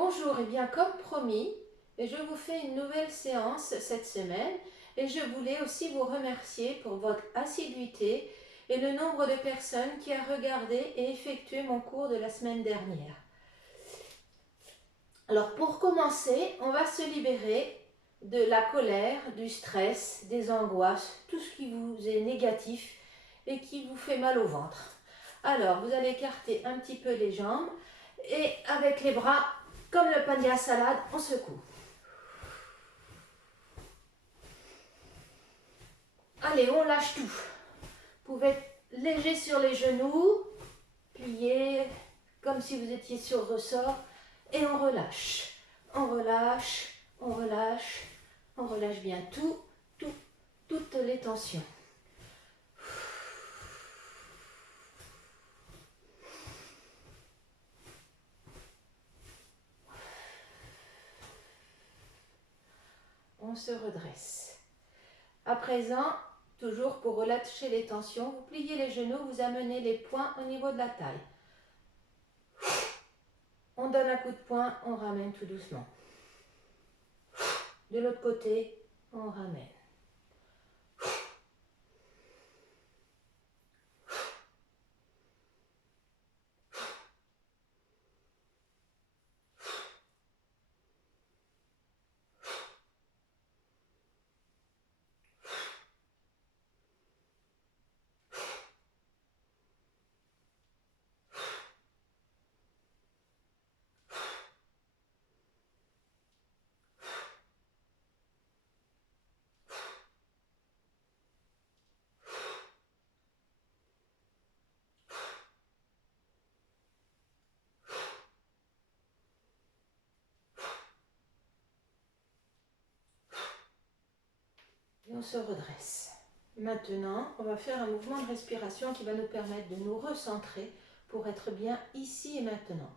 Bonjour, et bien comme promis, je vous fais une nouvelle séance cette semaine et je voulais aussi vous remercier pour votre assiduité et le nombre de personnes qui a regardé et effectué mon cours de la semaine dernière. Alors pour commencer, on va se libérer de la colère, du stress, des angoisses, tout ce qui vous est négatif et qui vous fait mal au ventre. Alors vous allez écarter un petit peu les jambes et avec les bras comme le panier à salade, on secoue. Allez, on lâche tout. Vous pouvez être léger sur les genoux, plier comme si vous étiez sur ressort et on relâche. On relâche, on relâche, on relâche bien toutes les tensions. On se redresse. À présent, toujours pour relâcher les tensions, vous pliez les genoux, vous amenez les poings au niveau de la taille. On donne un coup de poing, on ramène tout doucement. De l'autre côté, on ramène. Et on se redresse. Maintenant, on va faire un mouvement de respiration qui va nous permettre de nous recentrer pour être bien ici et maintenant.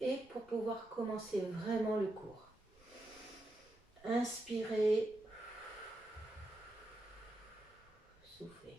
Et pour pouvoir commencer vraiment le cours. Inspirez. Soufflez.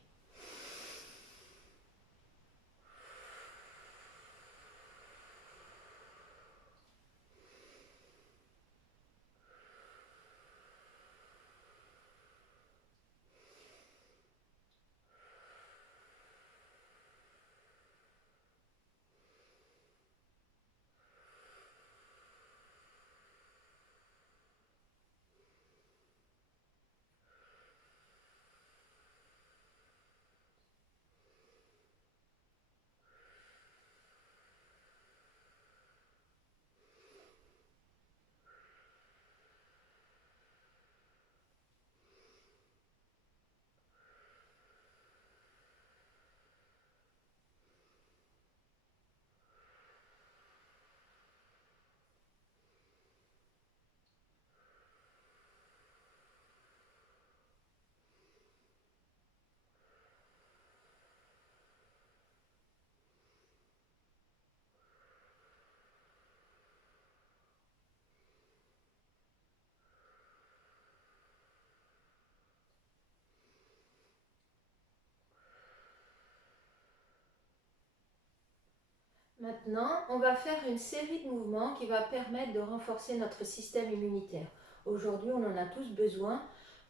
Maintenant, on va faire une série de mouvements qui va permettre de renforcer notre système immunitaire. Aujourd'hui, on en a tous besoin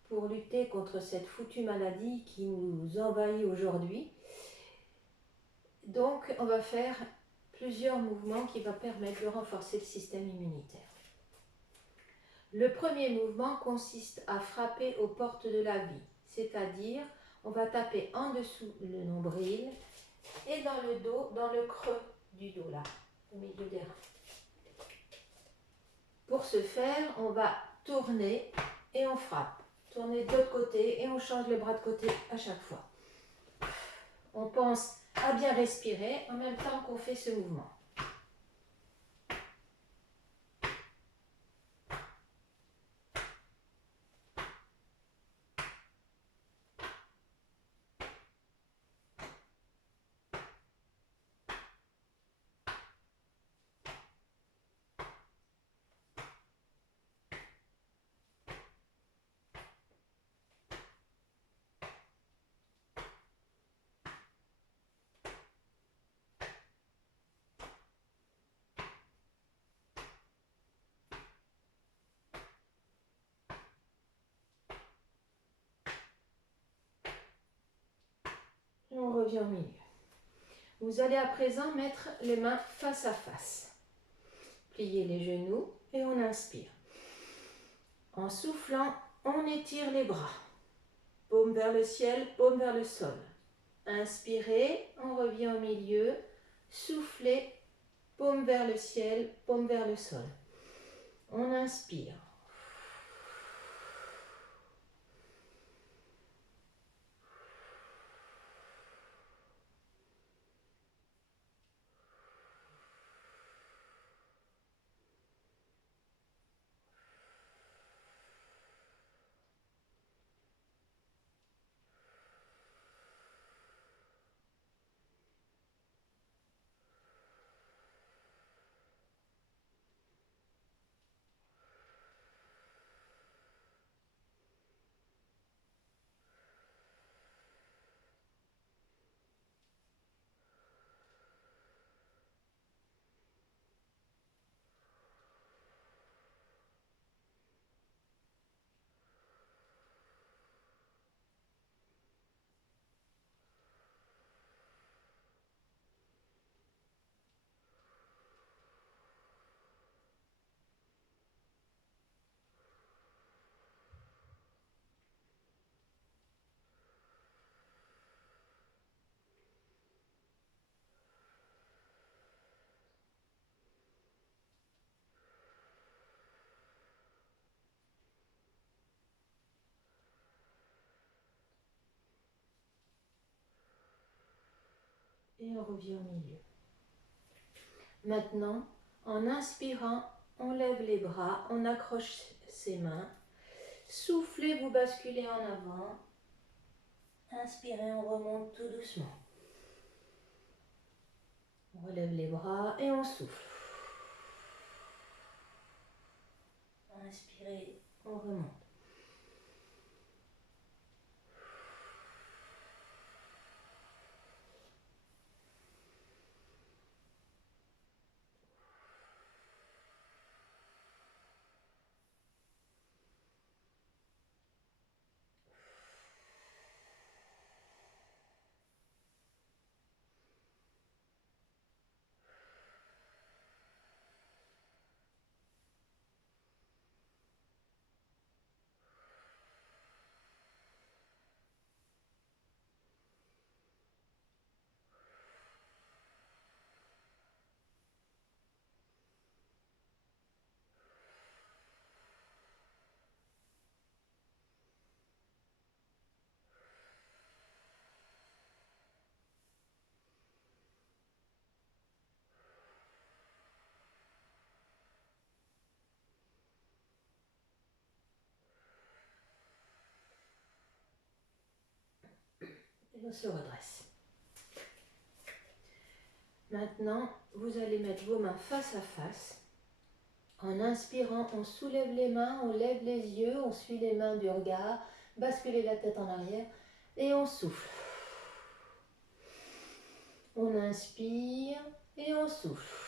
pour lutter contre cette foutue maladie qui nous envahit aujourd'hui. Donc, on va faire plusieurs mouvements qui vont permettre de renforcer le système immunitaire. Le premier mouvement consiste à frapper aux portes de la vie, c'est-à-dire on va taper en dessous le nombril et dans le dos, dans le creux du dos là, au milieu des reins. Pour ce faire, on va tourner et on frappe. Tourner de l'autre côté et on change les bras de côté à chaque fois. On pense à bien respirer en même temps qu'on fait ce mouvement. revient au milieu. Vous allez à présent mettre les mains face à face. Pliez les genoux et on inspire. En soufflant, on étire les bras. Paume vers le ciel, paume vers le sol. Inspirez, on revient au milieu. Soufflez, paume vers le ciel, paume vers le sol. On inspire. Et on revient au milieu. Maintenant, en inspirant, on lève les bras, on accroche ses mains. Soufflez, vous basculez en avant. Inspirez, on remonte tout doucement. On relève les bras et on souffle. Inspirez, on remonte. Et on se redresse. Maintenant, vous allez mettre vos mains face à face. En inspirant, on soulève les mains, on lève les yeux, on suit les mains du regard, basculez la tête en arrière et on souffle. On inspire et on souffle.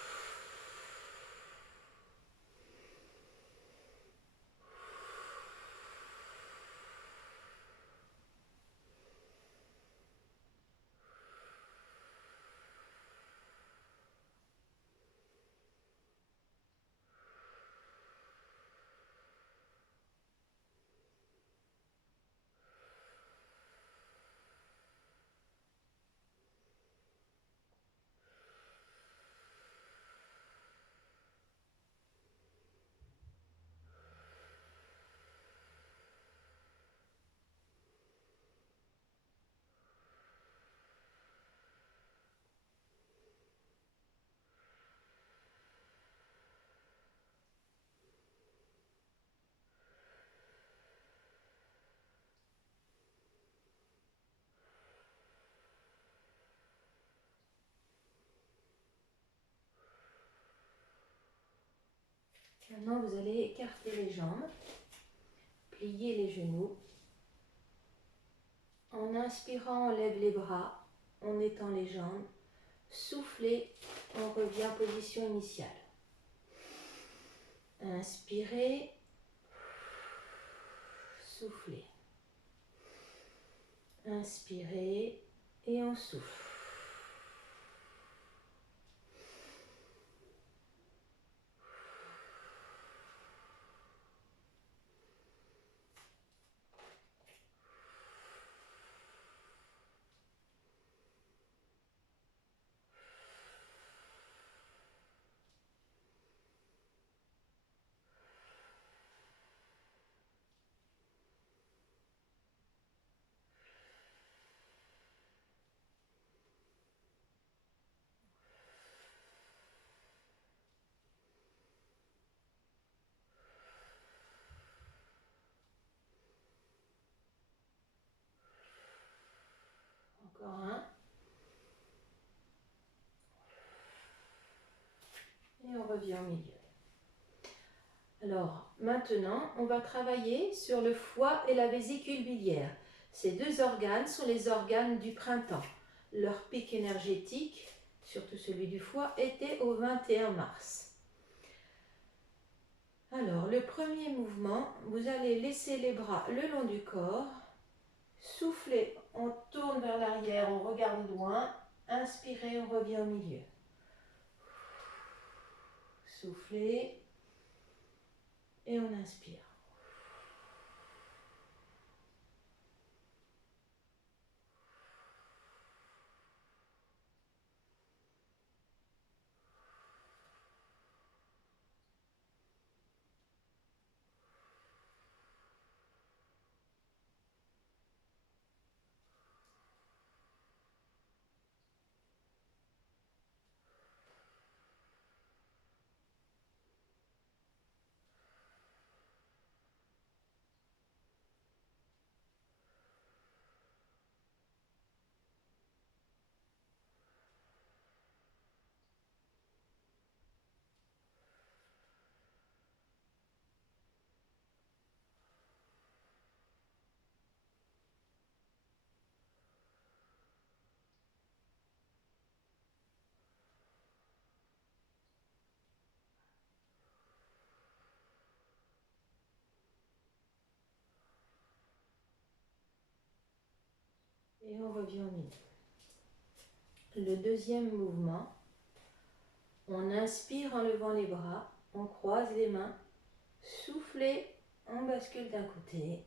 Maintenant, vous allez écarter les jambes, plier les genoux. En inspirant, on lève les bras, on étend les jambes. Soufflez, on revient en position initiale. Inspirez, soufflez. Inspirez Et on souffle. Encore un. Et on revient au milieu. Alors, maintenant, on va travailler sur le foie et la vésicule biliaire. Ces deux organes sont les organes du printemps. Leur pic énergétique, surtout celui du foie, était au 21 mars. Alors, le premier mouvement, vous allez laisser les bras le long du corps. Soufflez, on tourne vers l'arrière, on regarde loin. Inspirez, on revient au milieu. Soufflez et on inspire. Et on revient au milieu. Le deuxième mouvement, on inspire en levant les bras, on croise les mains, soufflez, on bascule d'un côté,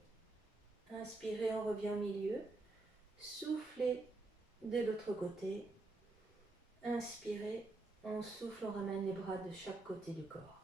inspirez, on revient au milieu, soufflez de l'autre côté, inspirez, on souffle, on ramène les bras de chaque côté du corps.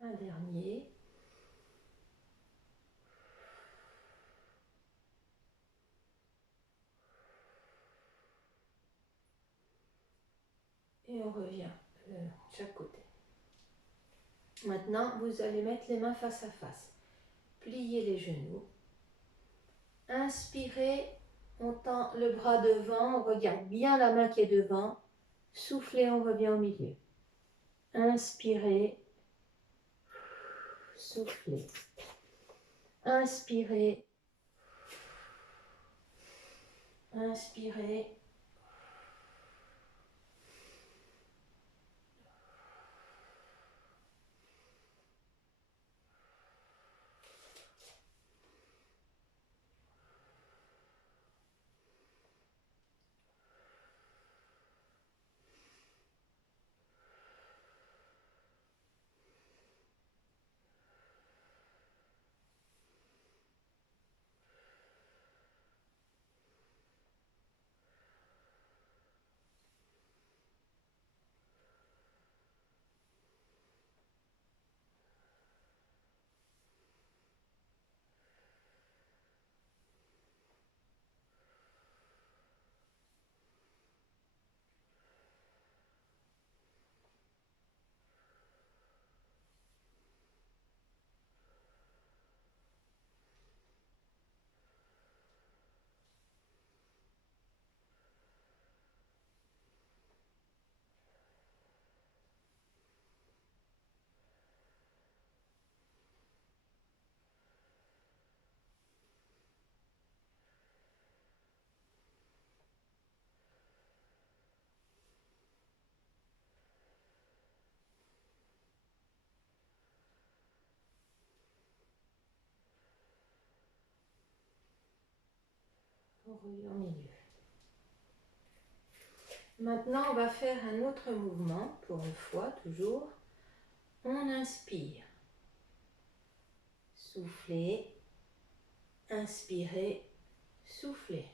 Un dernier. Et on revient de chaque côté. Maintenant, vous allez mettre les mains face à face. Pliez les genoux. Inspirez, on tend le bras devant, on regarde bien la main qui est devant. Soufflez, on revient au milieu. Inspirez, soufflez. Inspirez, inspirez. On revient au milieu. Maintenant, on va faire un autre mouvement pour le foie, toujours. On inspire. Soufflez. Inspirez. Soufflez.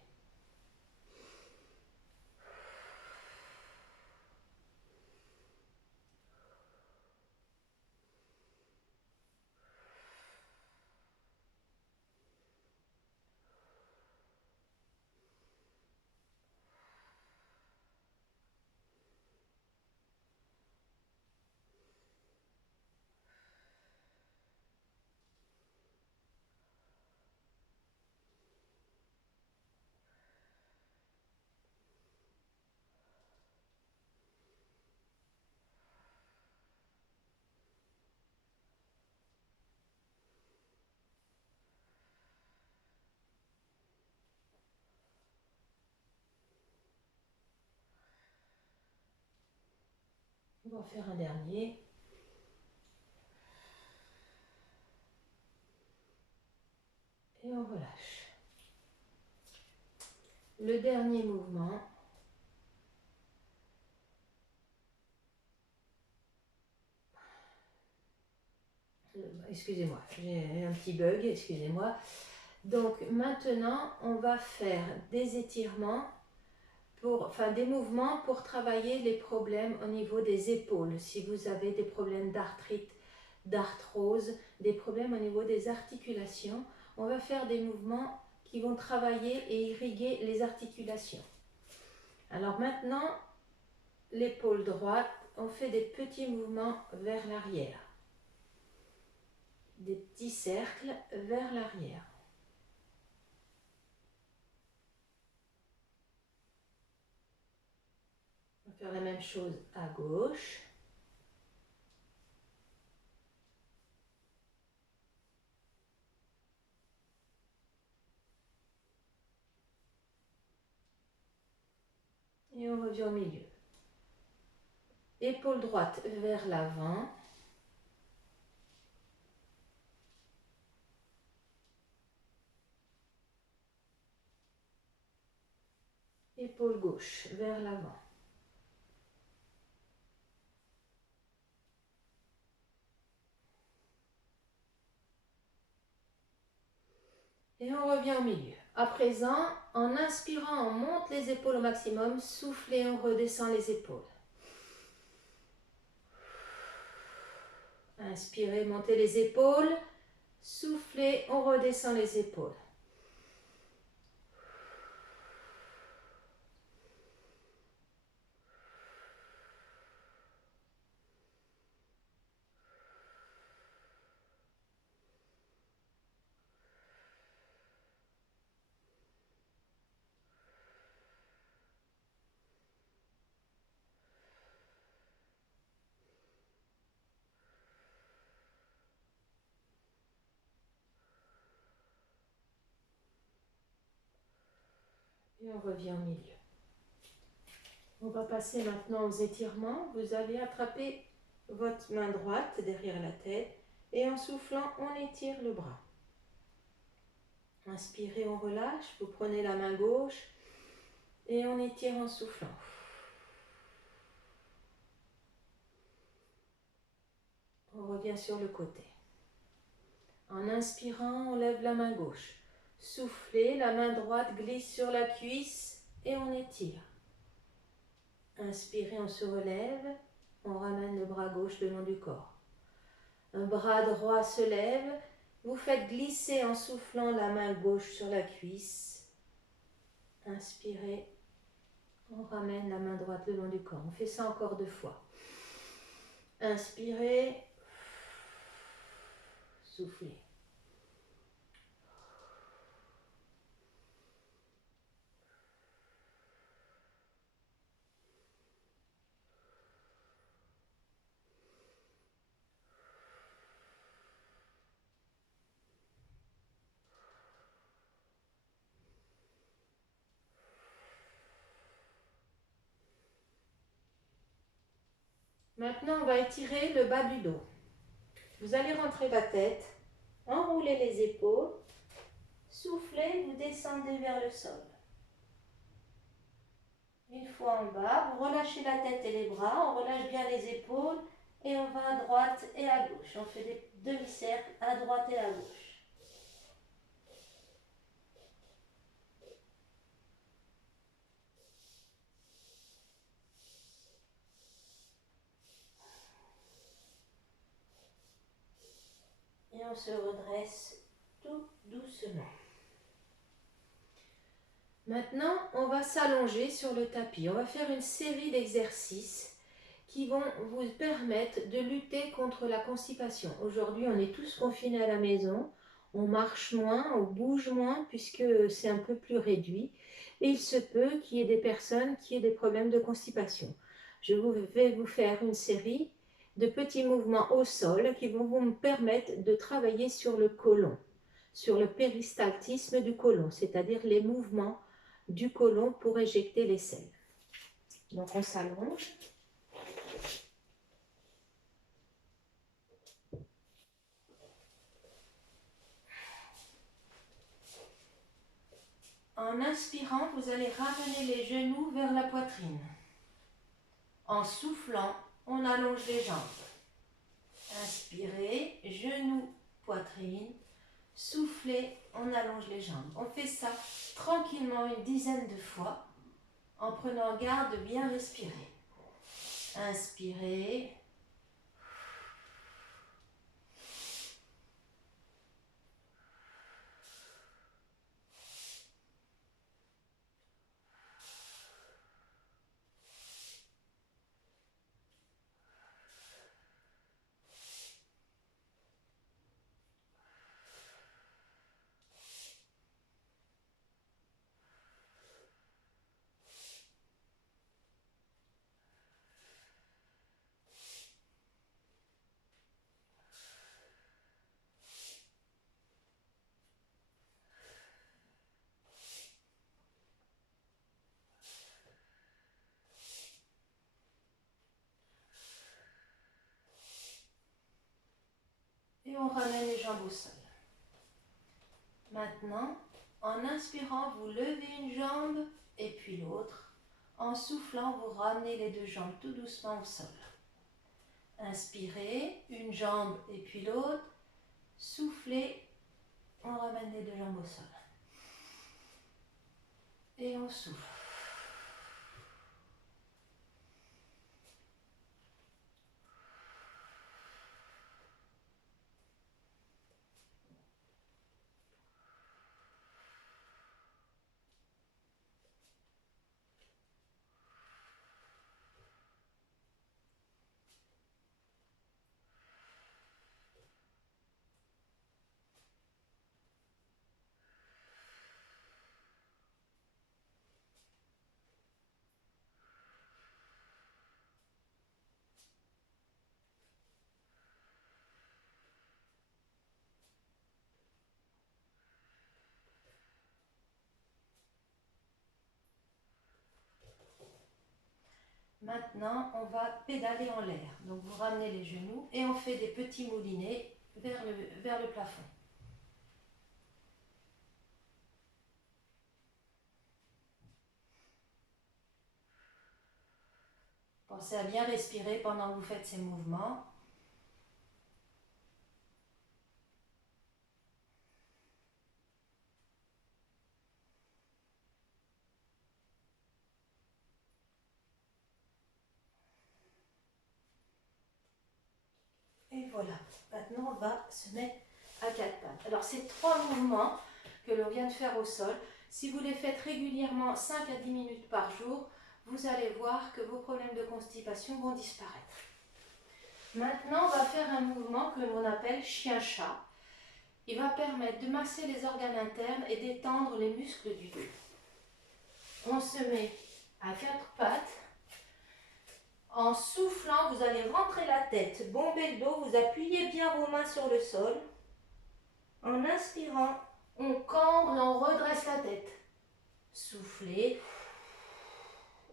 On va faire un dernier. Et on relâche. Le dernier mouvement. Excusez-moi, j'ai un petit bug, excusez-moi. Donc maintenant, on va faire des étirements, des mouvements pour travailler les problèmes au niveau des épaules. Si vous avez des problèmes d'arthrite, d'arthrose, des problèmes au niveau des articulations, on va faire des mouvements qui vont travailler et irriguer les articulations. Alors maintenant, l'épaule droite, on fait des petits mouvements vers l'arrière. Des petits cercles vers l'arrière. On va faire la même chose à gauche. Et on revient au milieu. Épaule droite vers l'avant. Épaule gauche vers l'avant. Et on revient au milieu. À présent, en inspirant, on monte les épaules au maximum. Soufflez, on redescend les épaules. Inspirez, montez les épaules. Soufflez, on redescend les épaules. Et on revient au milieu. On va passer maintenant aux étirements. Vous allez attraper votre main droite derrière la tête et en soufflant, on étire le bras. Inspirez, on relâche. Vous prenez la main gauche et on étire en soufflant. On revient sur le côté. En inspirant, on lève la main gauche. Soufflez, la main droite glisse sur la cuisse et on étire. Inspirez, on se relève. On ramène le bras gauche le long du corps. Un bras droit se lève. Vous faites glisser en soufflant la main gauche sur la cuisse. Inspirez. On ramène la main droite le long du corps. On fait ça encore 2 fois. Inspirez. Soufflez. Maintenant, on va étirer le bas du dos. Vous allez rentrer la tête, enrouler les épaules, soufflez, vous descendez vers le sol. Une fois en bas, vous relâchez la tête et les bras, on relâche bien les épaules et on va à droite et à gauche. On fait des demi-cercles à droite et à gauche. Et on se redresse tout doucement. Maintenant, on va s'allonger sur le tapis. On va faire une série d'exercices qui vont vous permettre de lutter contre la constipation. Aujourd'hui, on est tous confinés à la maison. On marche moins, on bouge moins puisque c'est un peu plus réduit. Et il se peut qu'il y ait des personnes qui aient des problèmes de constipation. Vais vous faire une série de petits mouvements au sol qui vont vous permettre de travailler sur le côlon, sur le péristaltisme du côlon, c'est-à-dire les mouvements du côlon pour éjecter les selles. Donc on s'allonge. En inspirant, vous allez ramener les genoux vers la poitrine. En soufflant, on allonge les jambes. Inspirez, genoux, poitrine. Soufflez, on allonge les jambes. On fait ça tranquillement une dizaine de fois en prenant garde de bien respirer. Inspirez. Et on ramène les jambes au sol. Maintenant, en inspirant, vous levez une jambe et puis l'autre. En soufflant, vous ramenez les deux jambes tout doucement au sol. Inspirez, une jambe et puis l'autre. Soufflez, on ramène les deux jambes au sol. Et on souffle. Maintenant, on va pédaler en l'air. Donc, vous ramenez les genoux et on fait des petits moulinets vers le plafond. Pensez à bien respirer pendant que vous faites ces mouvements. Et voilà, maintenant on va se mettre à quatre pattes. Alors ces trois mouvements que l'on vient de faire au sol, si vous les faites régulièrement 5 à 10 minutes par jour, vous allez voir que vos problèmes de constipation vont disparaître. Maintenant, on va faire un mouvement que l'on appelle chien-chat. Il va permettre de masser les organes internes et d'étendre les muscles du dos. On se met à quatre pattes. En soufflant, vous allez rentrer la tête, bomber le dos, vous appuyez bien vos mains sur le sol. En inspirant, on cambre et on redresse la tête. Soufflez,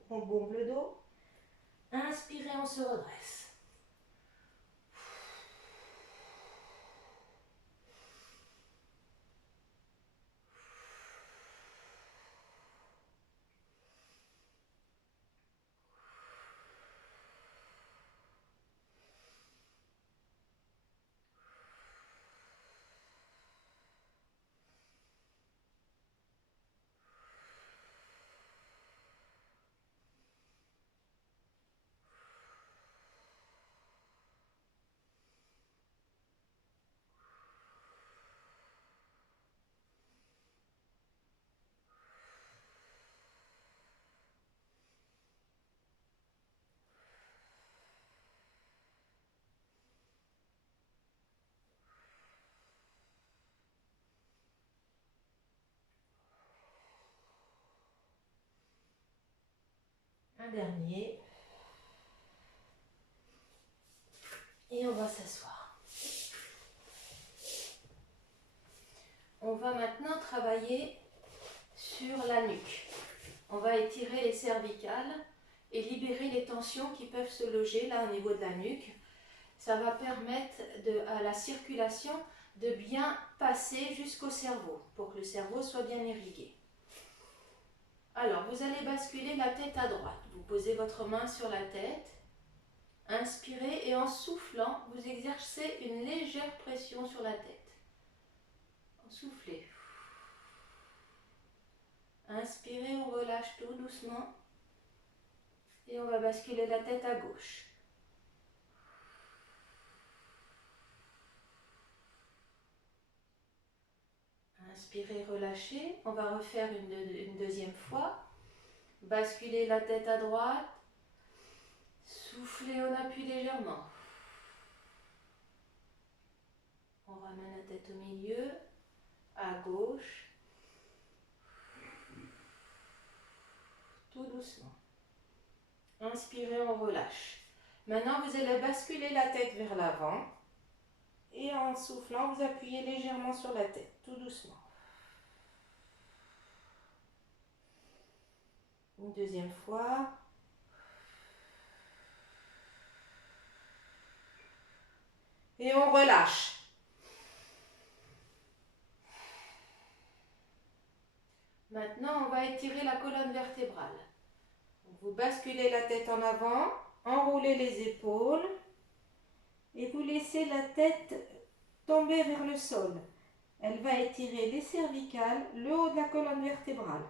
on bombe le dos. Inspirez, on se redresse. Un dernier. Et on va s'asseoir. On va maintenant travailler sur la nuque. On va étirer les cervicales et libérer les tensions qui peuvent se loger là au niveau de la nuque. Ça va permettre à la circulation de bien passer jusqu'au cerveau pour que le cerveau soit bien irrigué. Alors, vous allez basculer la tête à droite. Vous posez votre main sur la tête. Inspirez et en soufflant, vous exercez une légère pression sur la tête. Soufflez. Inspirez, on relâche tout doucement. Et on va basculer la tête à gauche. Inspirez, relâchez. On va refaire une deuxième fois. Basculez la tête à droite. Soufflez, on appuie légèrement. On ramène la tête au milieu, à gauche. Tout doucement. Inspirez, on relâche. Maintenant, vous allez basculer la tête vers l'avant. Et en soufflant, vous appuyez légèrement sur la tête, tout doucement. Une deuxième fois. Et on relâche. Maintenant, on va étirer la colonne vertébrale. Vous basculez la tête en avant, enroulez les épaules et vous laissez la tête tomber vers le sol. Elle va étirer les cervicales, le haut de la colonne vertébrale.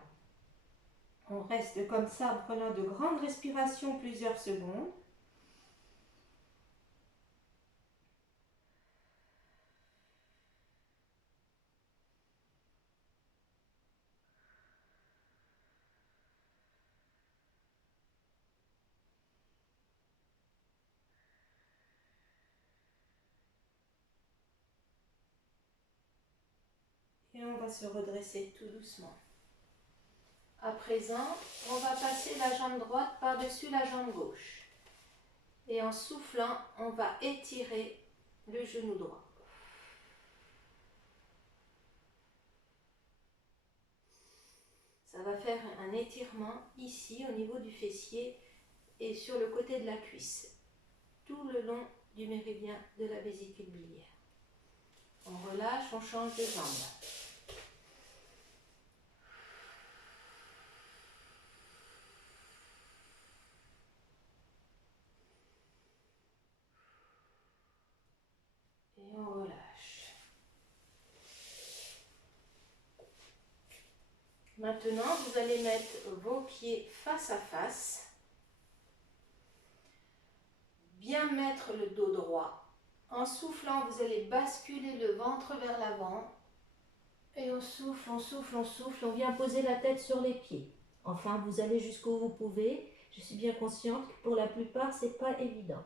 On reste comme ça en prenant de grandes respirations plusieurs secondes. Et on va se redresser tout doucement. À présent, on va passer la jambe droite par-dessus la jambe gauche. Et en soufflant, on va étirer le genou droit. Ça va faire un étirement ici au niveau du fessier et sur le côté de la cuisse, tout le long du méridien de la vésicule biliaire. On relâche, on change de jambe. Et on relâche. Maintenant, vous allez mettre vos pieds face à face. Bien mettre le dos droit. En soufflant, vous allez basculer le ventre vers l'avant. Et on souffle, on souffle, on souffle. On vient poser la tête sur les pieds. Enfin, vous allez jusqu'où vous pouvez. Je suis bien consciente que pour la plupart, c'est pas évident.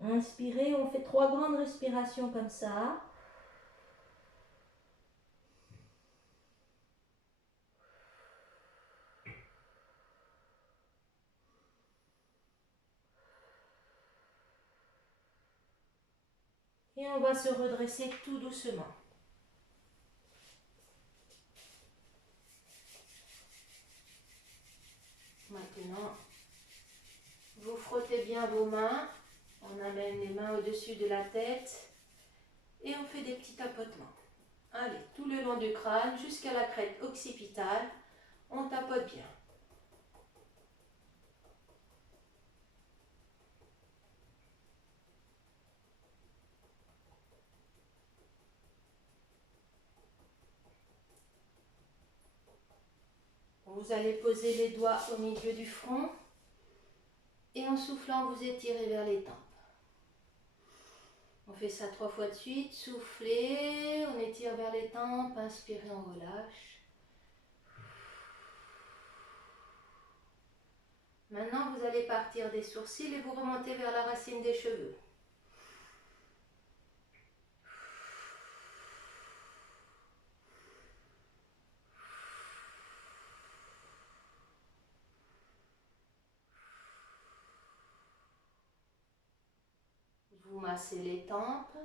Inspirez, on fait 3 grandes respirations comme ça. Et on va se redresser tout doucement. Maintenant, vous frottez bien vos mains. On amène les mains au-dessus de la tête. Et on fait des petits tapotements. Allez, tout le long du crâne jusqu'à la crête occipitale. On tapote bien. Vous allez poser les doigts au milieu du front et en soufflant, vous étirez vers les tempes. On fait ça 3 fois de suite. Soufflez, on étire vers les tempes, inspirez, on relâche. Maintenant, vous allez partir des sourcils et vous remontez vers la racine des cheveux. Vous massez les tempes.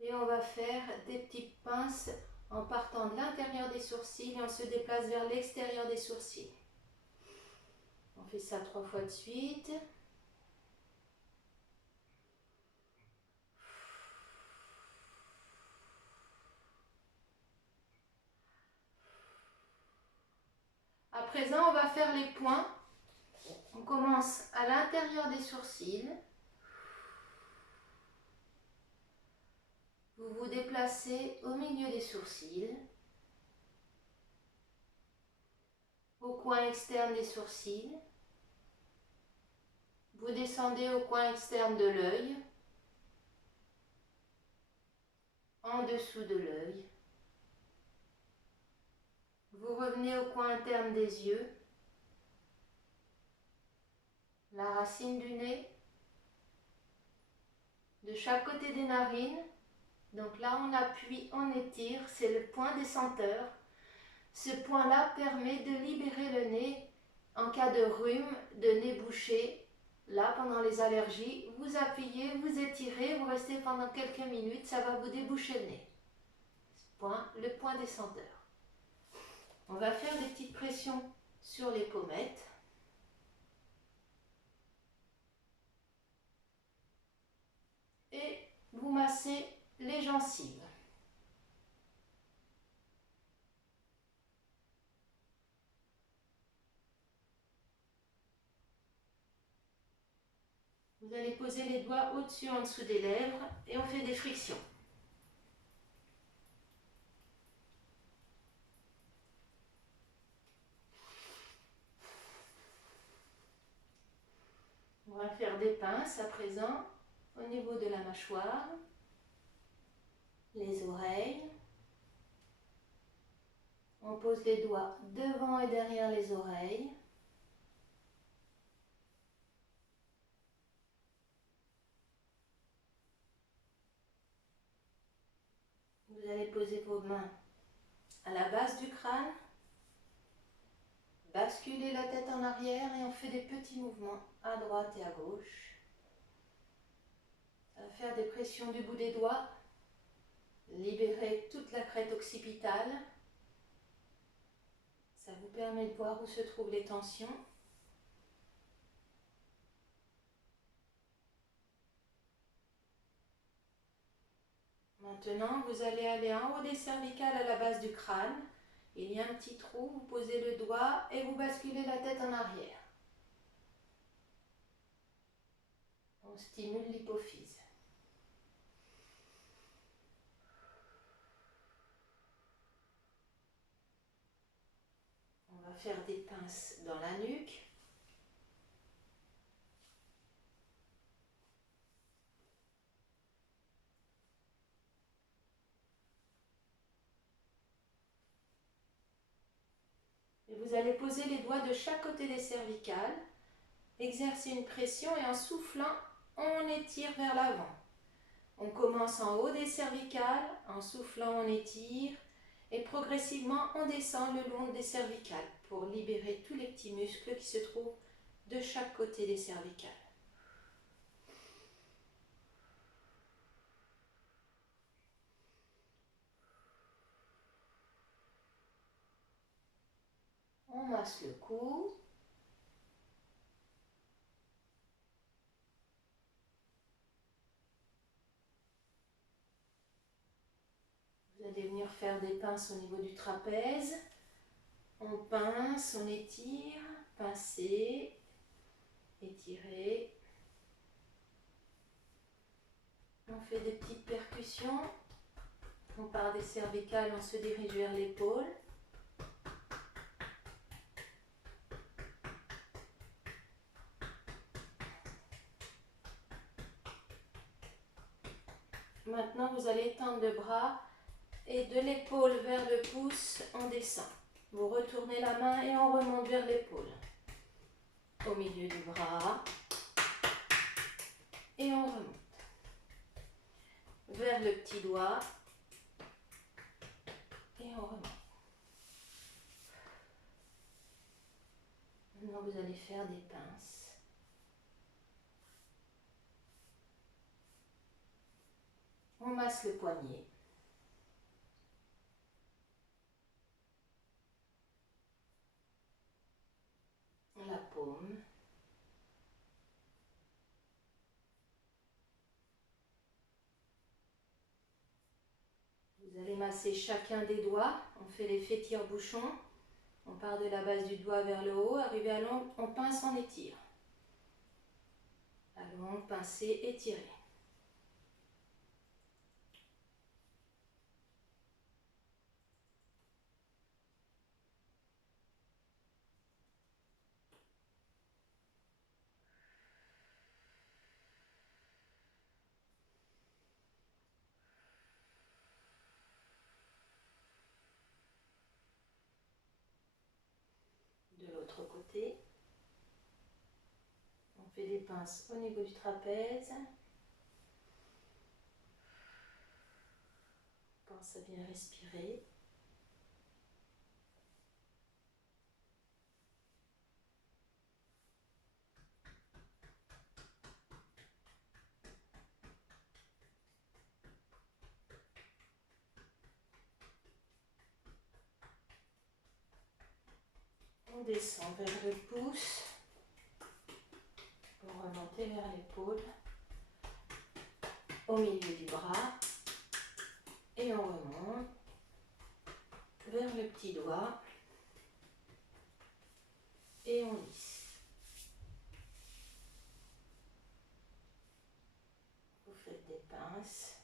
Et on va faire des petites pinces en partant de l'intérieur des sourcils et on se déplace vers l'extérieur des sourcils. On fait ça 3 fois de suite. À présent, on va faire les points. On commence à l'intérieur des sourcils. Vous vous déplacez au milieu des sourcils, au coin externe des sourcils. Vous descendez au coin externe de l'œil, en dessous de l'œil. Vous revenez au coin interne des yeux, la racine du nez, de chaque côté des narines. Donc là, on appuie, on étire, c'est le point descendeur. Ce point-là permet de libérer le nez en cas de rhume, de nez bouché. Là, pendant les allergies, vous appuyez, vous étirez, vous restez pendant quelques minutes, ça va vous déboucher le nez. Le point descendeur. On va faire des petites pressions sur les pommettes. Et vous massez les gencives. Vous allez poser les doigts au-dessus, en dessous des lèvres et on fait des frictions. On va faire des pinces à présent au niveau de la mâchoire, les oreilles. On pose les doigts devant et derrière les oreilles. Vous allez poser vos mains à la base du crâne, basculer la tête en arrière et on fait des petits mouvements à droite et à gauche. Ça va faire des pressions du bout des doigts, libérer toute la crête occipitale. Ça vous permet de voir où se trouvent les tensions. Maintenant, vous allez aller en haut des cervicales à la base du crâne. Il y a un petit trou, vous posez le doigt et vous basculez la tête en arrière. On stimule l'hypophyse. On va faire des pinces dans la nuque. Et vous allez poser les doigts de chaque côté des cervicales, exercer une pression et en soufflant, on étire vers l'avant. On commence en haut des cervicales, en soufflant, on étire et progressivement, on descend le long des cervicales pour libérer tous les petits muscles qui se trouvent de chaque côté des cervicales. On masse le cou. Vous allez venir faire des pinces au niveau du trapèze. On pince, on étire, pincer, étirer. On fait des petites percussions. On part des cervicales, on se dirige vers l'épaule. Maintenant, vous allez étendre le bras et de l'épaule vers le pouce, on descend. Vous retournez la main et on remonte vers l'épaule. Au milieu du bras. Et on remonte. Vers le petit doigt. Et on remonte. vous allez faire des pinces. On masse le poignet. La paume. Vous allez masser chacun des doigts. On fait l'effet tire-bouchon. On part de la base du doigt vers le haut. Arrivé à l'ongle, on pince, on étire. Allons, pincer, étirer. De l'autre côté, on fait des pinces au niveau du trapèze. Pense à bien respirer. On descend vers le pouce pour remonter vers l'épaule, au milieu du bras, et on remonte vers le petit doigt et on lisse. Vous faites des pinces,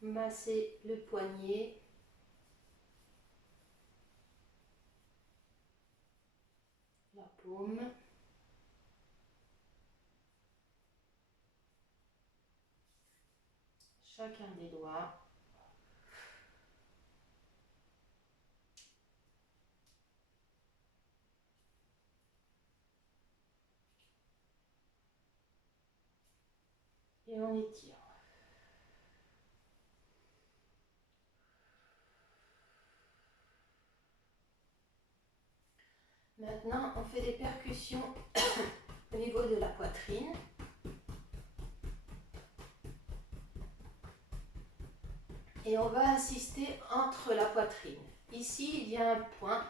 massez le poignet. La paume, chacun des doigts, et on étire. Maintenant, on fait des percussions au niveau de la poitrine. Et on va insister entre la poitrine. Ici, il y a un point,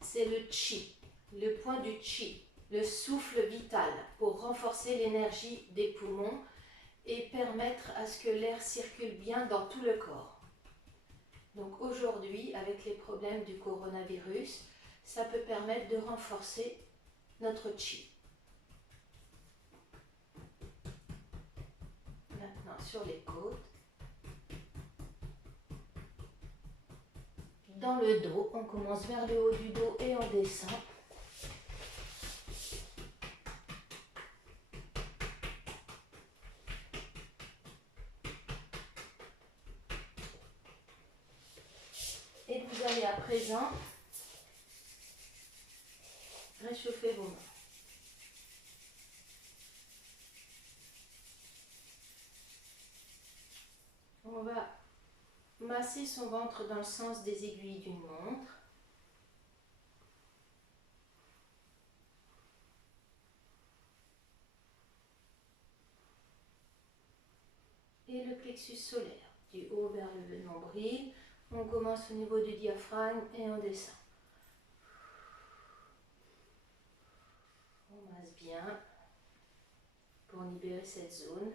c'est le chi, le point du chi, le souffle vital pour renforcer l'énergie des poumons et permettre à ce que l'air circule bien dans tout le corps. Donc aujourd'hui, avec les problèmes du coronavirus, ça peut permettre de renforcer notre chi. Maintenant, sur les côtes. Dans le dos, on commence vers le haut du dos et on descend. Et vous allez à présent réchauffer vos mains. On va masser son ventre dans le sens des aiguilles d'une montre. Et le plexus solaire, du haut vers le nombril. On commence au niveau du diaphragme et on descend. On masse bien pour libérer cette zone.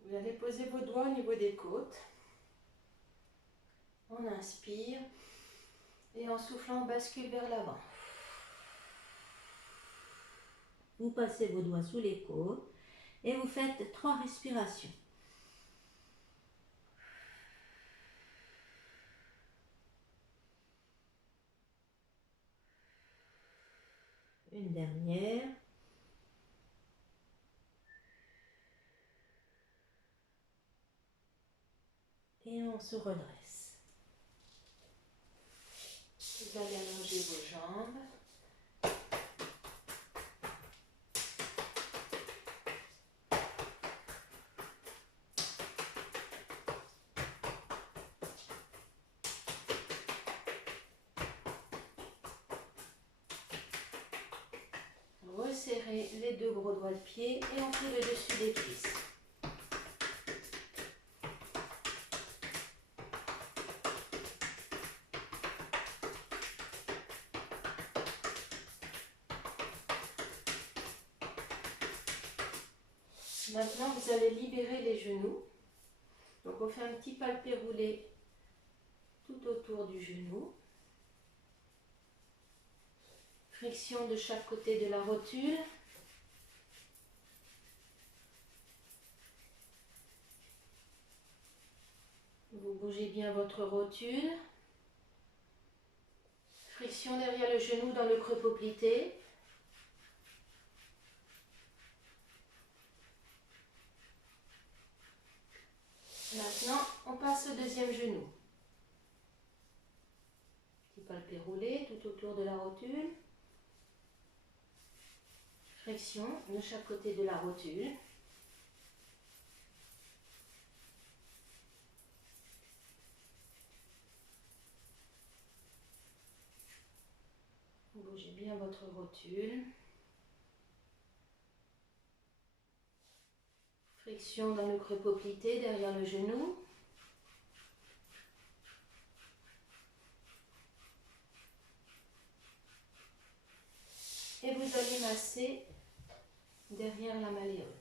Vous allez poser vos doigts au niveau des côtes. On inspire et en soufflant, on bascule vers l'avant. Vous passez vos doigts sous les côtes et vous faites 3 respirations. Une dernière. Et on se redresse. Vous allez allonger vos jambes. resserrez les deux gros doigts de pied et on fait le dessus des cuisses. Maintenant, vous allez libérer les genoux. Donc, on fait un petit palpé roulé tout autour du genou. Friction de chaque côté de la rotule. Vous bougez bien votre rotule. Friction derrière le genou dans le creux poplité. Maintenant, on passe au deuxième genou. Petit palpé roulé tout autour de la rotule. Friction de chaque côté de la rotule. Bougez bien votre rotule. Friction dans le creux poplité derrière le genou. Et vous allez masser derrière la malléole.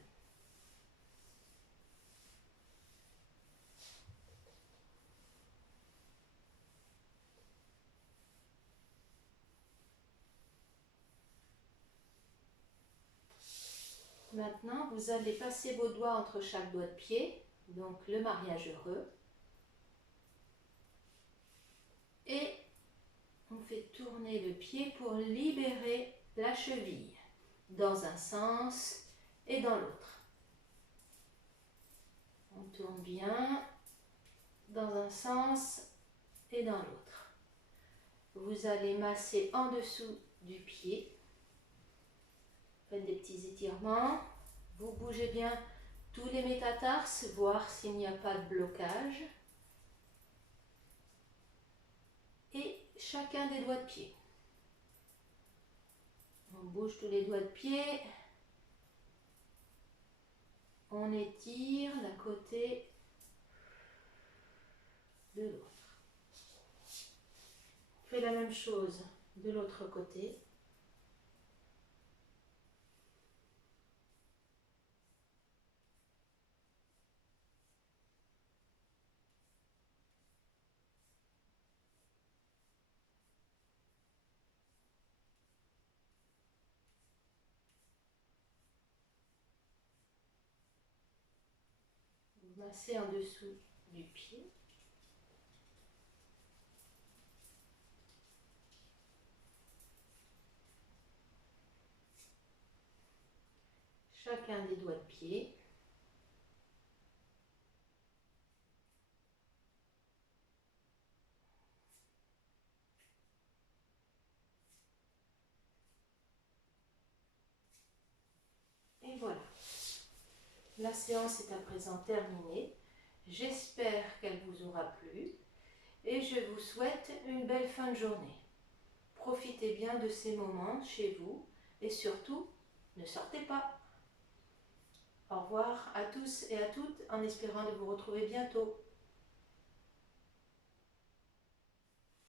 Maintenant, vous allez passer vos doigts entre chaque doigt de pied, donc le mariage heureux. Et on fait tourner le pied pour libérer la cheville dans un sens et dans l'autre. On tourne bien dans un sens et dans l'autre. Vous allez masser en dessous du pied. Faites des petits étirements. Vous bougez bien tous les métatarses, voir s'il n'y a pas de blocage. Et chacun des doigts de pied. On bouge tous les doigts de pied. On étire d'un côté de l'autre. On fait la même chose de l'autre côté. Vous massez en dessous du pied. Chacun des doigts de pied. Et voilà. La séance est à présent terminée. J'espère qu'elle vous aura plu et je vous souhaite une belle fin de journée. Profitez bien de ces moments chez vous et surtout, ne sortez pas. Au revoir à tous et à toutes en espérant de vous retrouver bientôt.